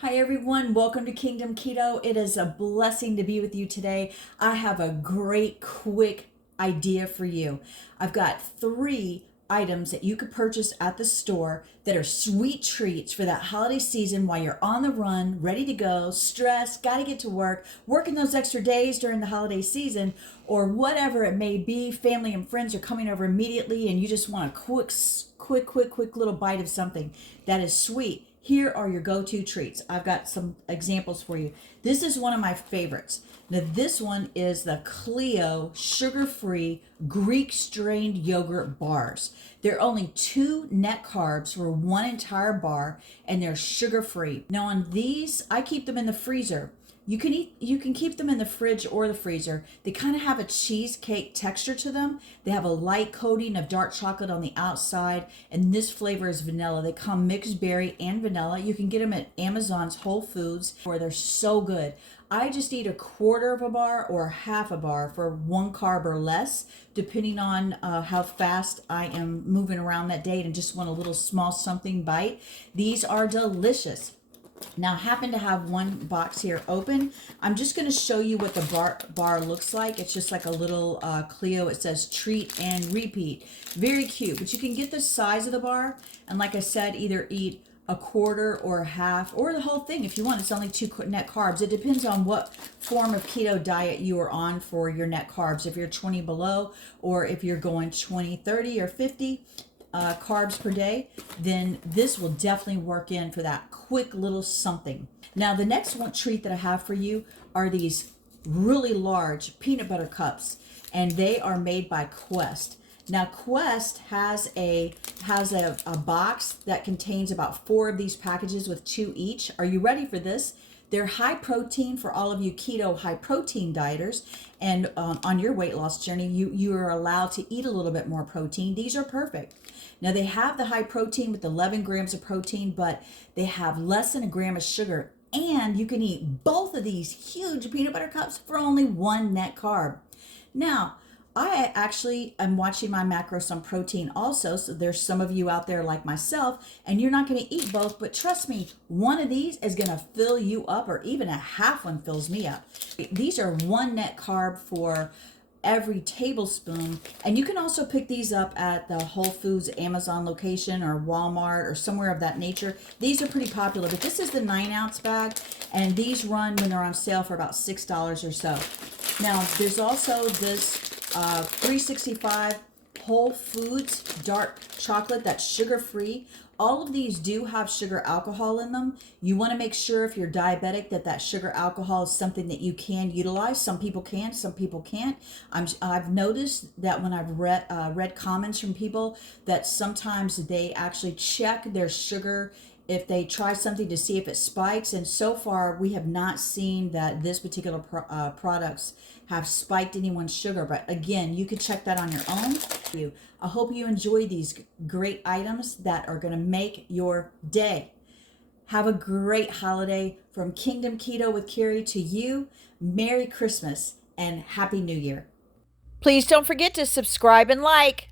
Hi everyone, welcome to Kingdom Keto. It is a blessing to be with you today. I have a great quick idea for you. I've got 3 items that you could purchase at the store that are sweet treats for that holiday season while you're on the run, ready to go, stressed, got to get to work, working those extra days during the holiday season, or whatever it may be. Family and friends are coming over immediately and you just want a quick little bite of something that is sweet. Here are your go-to treats. I've got some examples for you. This is one of my favorites. Now this one is the Clio sugar-free Greek strained yogurt bars. They're only 2 net carbs for one entire bar and they're sugar-free. Now on these, I keep them in the freezer. You can keep them in the fridge or the freezer. They kind of have a cheesecake texture to them. They have a light coating of dark chocolate on the outside, and this flavor is vanilla. They come mixed berry and vanilla. You can get them at Amazon's Whole Foods, where they're so good. I just eat a quarter of a bar or half a bar for 1 carb or less, depending on how fast I am moving around that day and just want a little small something bite. These are delicious. Now I happen to have one box here open. I'm just going to show you what the bar looks like. It's just like a little Clio. It says treat and repeat. Very cute, but you can get the size of the bar. And like I said, either eat a quarter or a half or the whole thing if you want. It's only 2 net carbs. It depends on what form of keto diet you are on for your net carbs. If you're 20 below, or if you're going 20, 30, or 50 carbs per day, then this will definitely work in for that quick little something. Now the next one treat that I have for you are these really large peanut butter cups, and they are made by Quest. Now Quest has a box that contains about 4 of these packages with 2 each. Are you ready for this? They're high protein for all of you keto high protein dieters, and on your weight loss journey, you are allowed to eat a little bit more protein. These are perfect. Now they have the high protein with 11 grams of protein, but they have less than a gram of sugar, and you can eat both of these huge peanut butter cups for only 1 net carb. Now, I actually am watching my macros on protein also, so there's some of you out there like myself, and you're not going to eat both, but trust me, one of these is going to fill you up, or even a half one fills me up. These are 1 net carb for every tablespoon, and you can also pick these up at the Whole Foods Amazon location or Walmart or somewhere of that nature. These are pretty popular, but this is the 9-ounce bag, and these run when they're on sale for about $6 or so. Now there's also this 365 Whole Foods dark chocolate that's sugar-free. All of these do have sugar alcohol in them. You want to make sure if you're diabetic that sugar alcohol is something that you can utilize. Some people can, some people can't. I've noticed that when I've read comments from people that sometimes they actually check their sugar if they try something to see if it spikes, and so far we have not seen that this particular products have spiked anyone's sugar. But again, you can check that on your own. I hope you enjoy these great items that are going to make your day. Have a great holiday. From Kingdom Keto with Kari to you, Merry Christmas and Happy New Year. Please don't forget to subscribe and like.